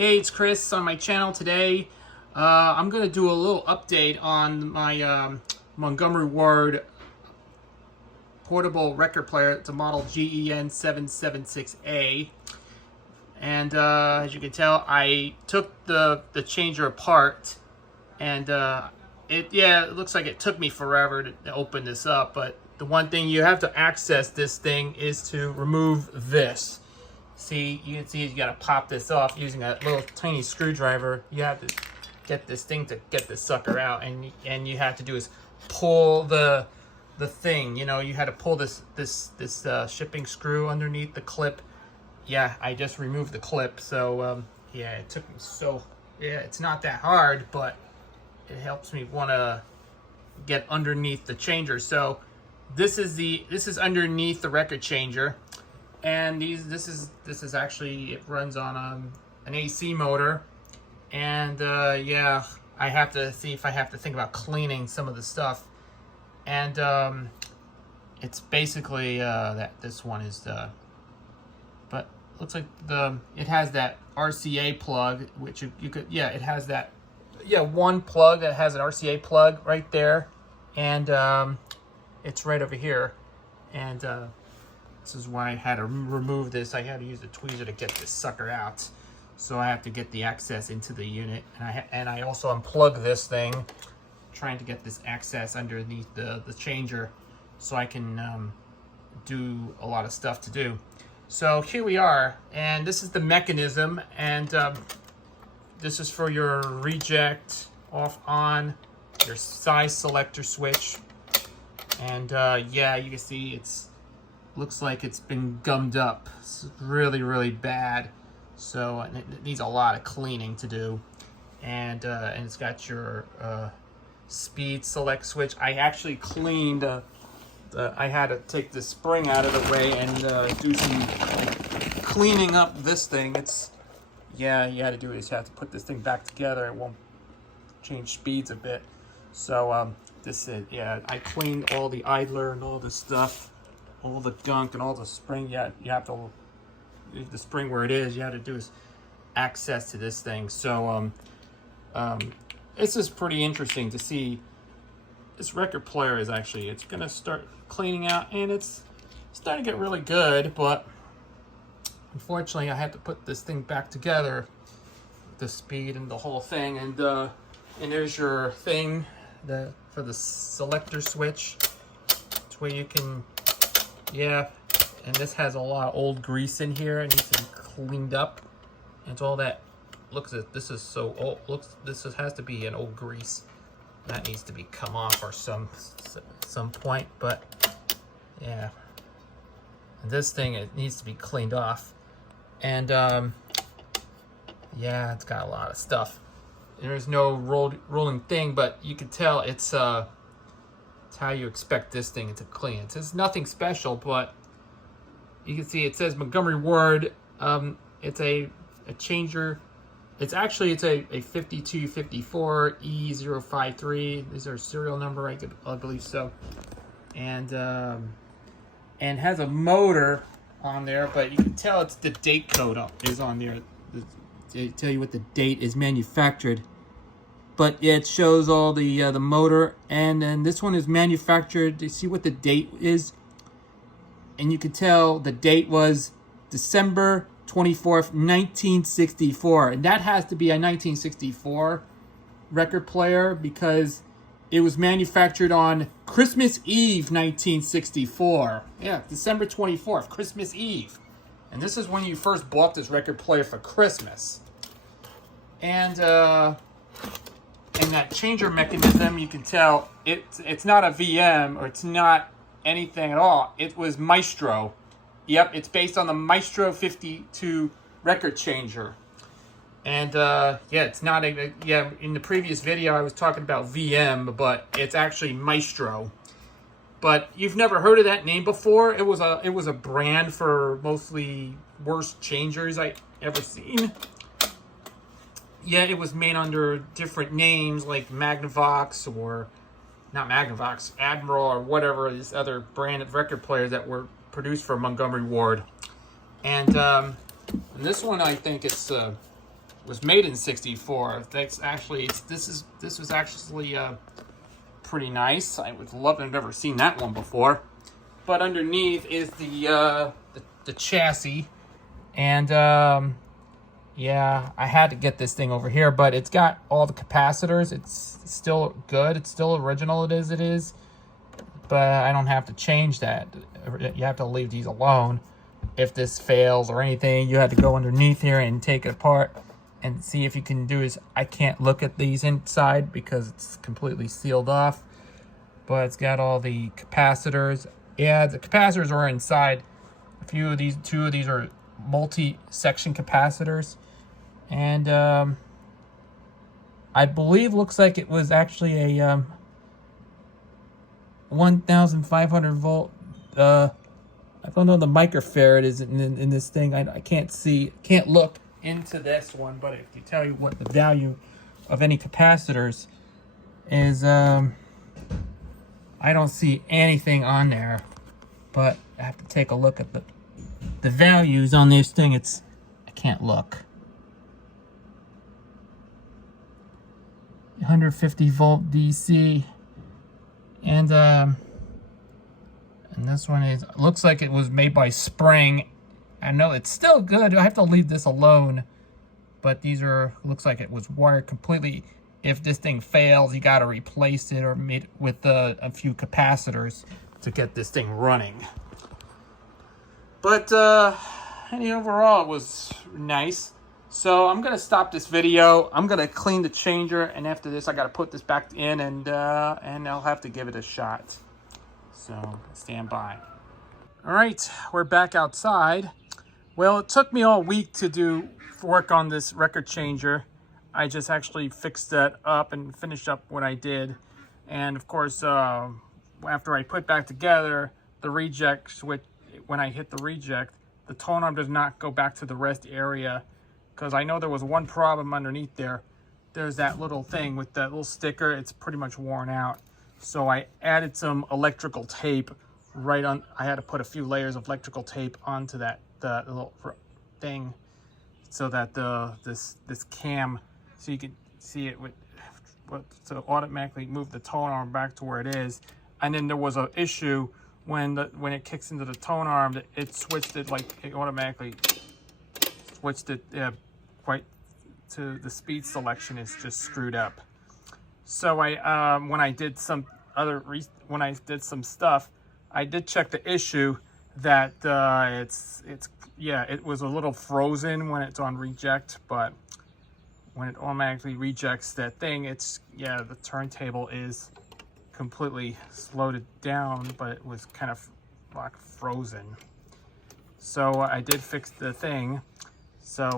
Hey, it's Chris on my channel today. I'm going to do a little update on my Montgomery Ward portable record player. It's a model GEN776A. And as you can tell, I took the changer apart. And it looks like it took me forever to open this up. But the one thing you have to access this thing is to remove this. See, you can see you gotta pop this off using a little tiny screwdriver. You have to get this thing to get this sucker out, and you have to do is pull the thing. You know, you had to pull this shipping screw underneath the clip. Yeah, I just removed the clip, so yeah, it took me it's not that hard, but it helps me want to get underneath the changer. So this is underneath the record changer. And this is actually, it runs on an AC motor, and yeah, I have to see if I have to think about cleaning some of the stuff. And it's basically that this one is but looks like it has that RCA plug, which you could, yeah, it has that, yeah, one plug that has an RCA plug right there, and it's right over here, and this is why I had to remove this. I had to use the tweezer to get this sucker out. So I have to get the access into the unit. And I also unplug this thing, trying to get this access underneath the changer so I can do a lot of stuff to do. So here we are. And this is the mechanism. And this is for your reject, off, on, your size selector switch. And yeah, you can see looks like it's been gummed up. It's really, really bad. So it needs a lot of cleaning to do. And it's got your speed select switch. I actually cleaned, I had to take the spring out of the way and do some cleaning up this thing. Yeah, you had to do it. You have to put this thing back together. It won't change speeds a bit. So yeah, I cleaned all the idler and all the stuff. All the gunk and all the spring, yeah, you have to leave the spring where it is. You have to do is access to this thing. So this is pretty interesting to see. This record player is actually, it's gonna start cleaning out, and it's starting to get really good, but unfortunately I had to put this thing back together, the speed and the whole thing. And there's your thing for the selector switch. It's where you can, yeah, and this has a lot of old grease in here. It needs to be cleaned up. And all that, this is so old. This has to be an old grease. That needs to be come off or some point. But yeah, and this thing, it needs to be cleaned off. And yeah, it's got a lot of stuff. There's no rolling thing, but you can tell it's how you expect this thing to clean. It's nothing special, but you can see it says Montgomery Ward. It's a changer. It's a 5254 E053. These are serial number, I believe so. And has a motor on there, but you can tell it's the date code is on there. They tell you what the date is manufactured. But yeah, it shows all the motor, and then this one is manufactured. You see what the date is, and you can tell the date was December 24th, 1964, and that has to be a 1964 record player because it was manufactured on Christmas Eve, 1964. Yeah, December 24th, Christmas Eve, and this is when you first bought this record player for Christmas, and that changer mechanism, you can tell it's not a VM, or it's not anything at all. It was Maestro. Yep, it's based on the Maestro 52 record changer. And yeah, it's not yeah, in the previous video I was talking about VM, but it's actually Maestro. But you've never heard of that name before. It was a brand for mostly worst changers I ever seen. Yeah, it was made under different names like Magnavox, or not Magnavox, Admiral, or whatever, this other brand of record players that were produced for Montgomery Ward. And this one, I think it's was made in '64. That's actually this was actually pretty nice. I would love to have never seen that one before. But underneath is the chassis, and yeah, I had to get this thing over here, but it's got all the capacitors. It's still good. It's still original. It is, but I don't have to change that. You have to leave these alone. If this fails or anything, you have to go underneath here and take it apart and see if you can do is. I can't look at these inside because it's completely sealed off, but it's got all the capacitors. Yeah, the capacitors are inside. Two of these are multi-section capacitors, and I believe looks like it was actually a 1,500 volt. I don't know the microfarad is in this thing. I can't look into this one, but if you tell you what the value of any capacitors is, I don't see anything on there, but I have to take a look at the values on this thing. I can't look. 150 volt DC, and this one looks like it was made by Spring. I know it's still good. I have to leave this alone, but looks like it was wired completely. If this thing fails, you got to replace it or made with a few capacitors to get this thing running. But overall, it was nice. So I'm gonna stop this video. I'm gonna clean the changer, and after this, I gotta put this back in, and I'll have to give it a shot. So stand by. All right, we're back outside. Well, it took me all week to work on this record changer. I just actually fixed that up and finished up what I did. And of course, after I put back together the reject switch, when I hit the reject, the tone arm does not go back to the rest area, because I know there was one problem underneath there. There's that little thing with that little sticker. It's pretty much worn out. So I added some electrical tape right on. I had to put a few layers of electrical tape onto the little thing, so that this cam, so you can see it to automatically move the tone arm back to where it is. And then there was an issue when it kicks into the tone arm, it switched it, like it automatically switched it quite to the speed selection is just screwed up. So when I did some stuff, I did check the issue that it was a little frozen when it's on reject, but when it automatically rejects that thing, the turntable is completely slowed it down, but it was kind of like frozen. So I did fix the thing. So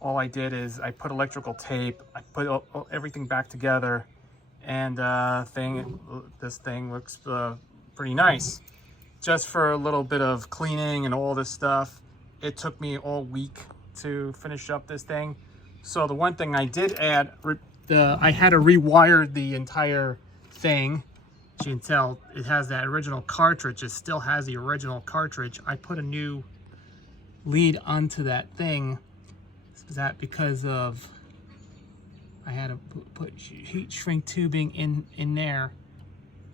all I did is I put electrical tape, I put everything back together, and this thing looks pretty nice. Just for a little bit of cleaning and all this stuff, it took me all week to finish up this thing. So the one thing I did add, I had to rewire the entire thing. As you can tell, it has that original cartridge. It still has the original cartridge. I put a new lead onto that thing. Is that because of I had to put heat shrink tubing in there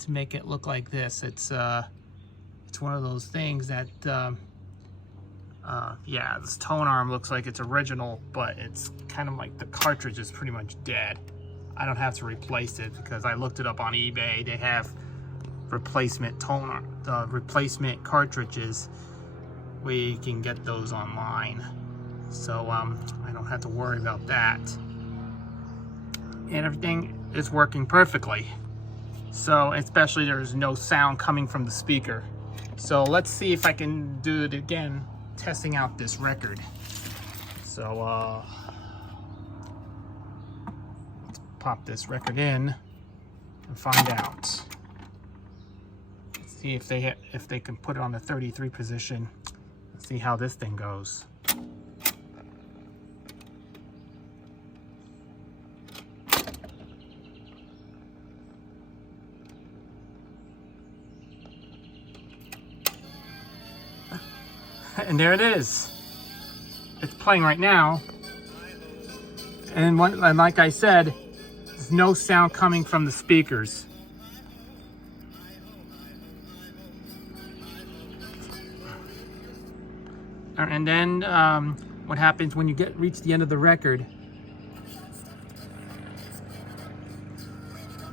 to make it look like this. It's one of those things that this tone arm looks like it's original, but it's kind of like the cartridge is pretty much dead. I don't have to replace it because I looked it up on eBay. They have replacement replacement cartridges. We can get those online, so I don't have to worry about that. And everything is working perfectly. So especially there's no sound coming from the speaker. So let's see if I can do it again, testing out this record. So let's pop this record in and find out. Let's see if they can put it on the 33 position. Let's see how this thing goes. And there it is. It's playing right now. And like I said, there's no sound coming from the speakers. And then what happens when you reach the end of the record?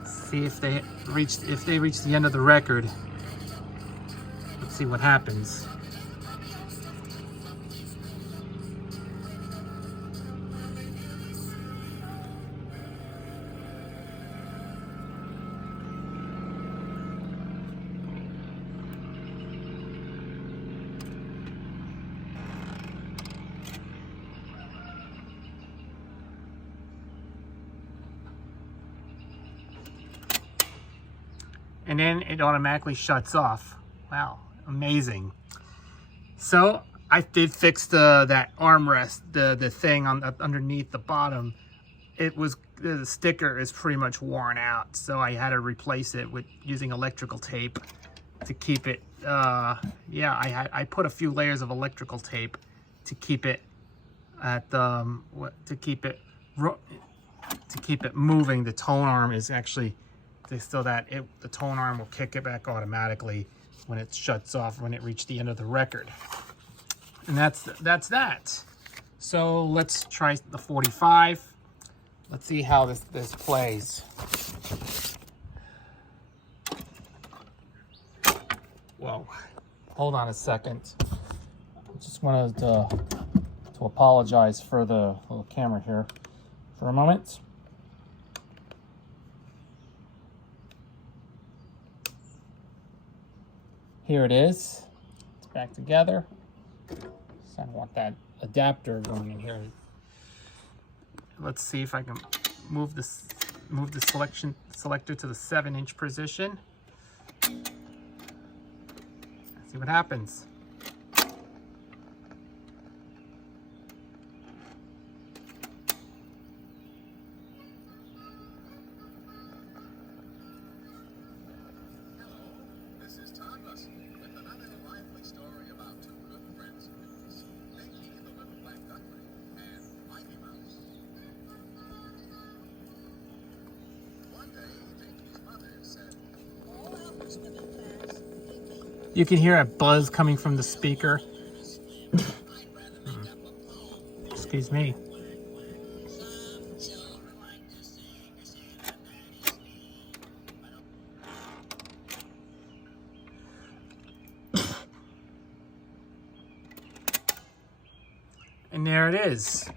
See if they reach the end of the record. Let's see what happens. And then it automatically shuts off. Wow, amazing. So I did fix that armrest, the thing underneath the bottom. The sticker is pretty much worn out, so I had to replace it with using electrical tape to keep it. Yeah, I put a few layers of electrical tape to keep it at to keep it moving. The tone arm is actually so that the tone arm will kick it back automatically when it shuts off when it reaches the end of the record. And that's that. So let's try the 45. Let's see how this plays. Whoa, hold on a second. I just wanted to apologize for the little camera here for a moment. Here it is. It's back together. So I don't want that adapter going in here. Let's see if I can move the selector to the 7-inch position. Let's see what happens. You can hear a buzz coming from the speaker. Excuse me. And there it is.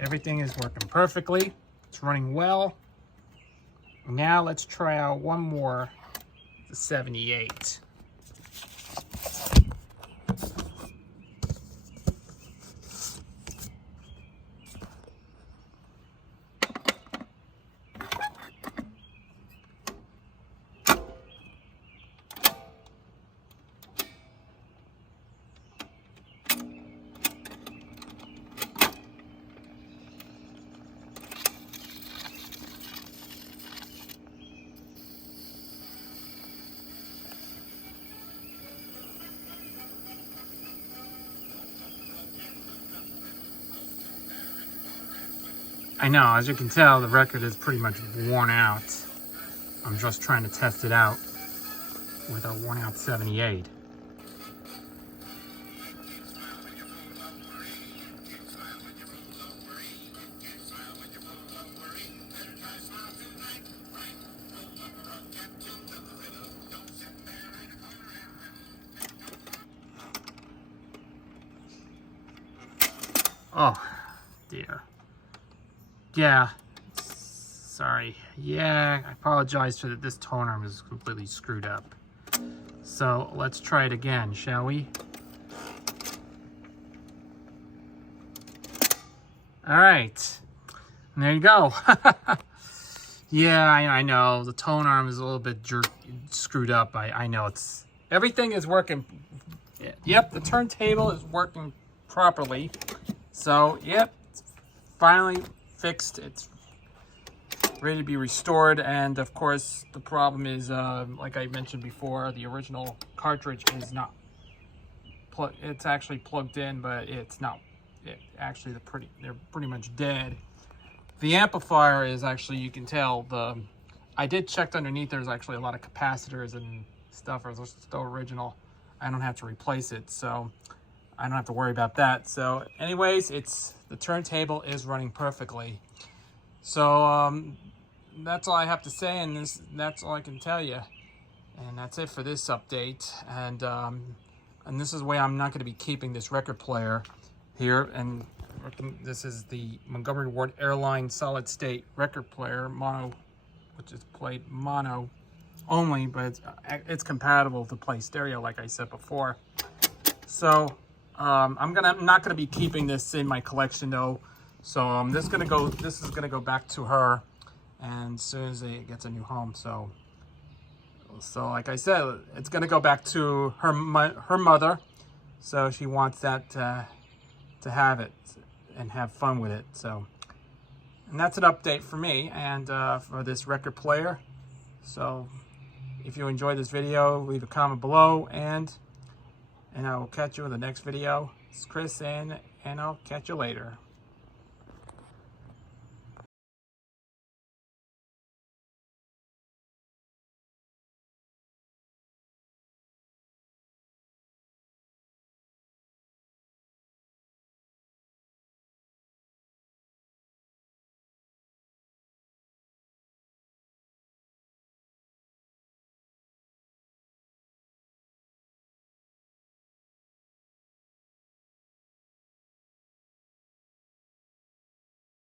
Everything is working perfectly. It's running well. Now let's try out one more, the 78. I know, as you can tell, the record is pretty much worn out. I'm just trying to test it out with a worn out 78. Oh, dear. Yeah, sorry. Yeah, I apologize for that. This tone arm is completely screwed up. So let's try it again, shall we? All right, and there you go. Yeah, I know the tone arm is a little bit screwed up. I know everything is working. Yep, the turntable is working properly. So yep, it's finally fixed. It's ready to be restored, and of course the problem is like I mentioned before, the original cartridge is not it's actually plugged in, but it's not. They're pretty much dead. The amplifier is actually, you can tell, I did check underneath, there's actually a lot of capacitors and stuff, are still original. I don't have to replace it, so I don't have to worry about that. So anyways, the turntable is running perfectly. So that's all I have to say, and that's all I can tell you. And that's it for this update. And this is the way I'm not going to be keeping this record player here. And this is the Montgomery Ward Airline solid state record player, mono, which is played mono only, but it's compatible to play stereo, like I said before. So I'm not gonna be keeping this in my collection though. So this is gonna go back to her, and as soon as it gets a new home. So like I said, it's gonna go back to her mother. So she wants that to have it and have fun with it. So, and that's an update for me and for this record player. So if you enjoyed this video, leave a comment below, and I will catch you in the next video. It's Chris, and I'll catch you later.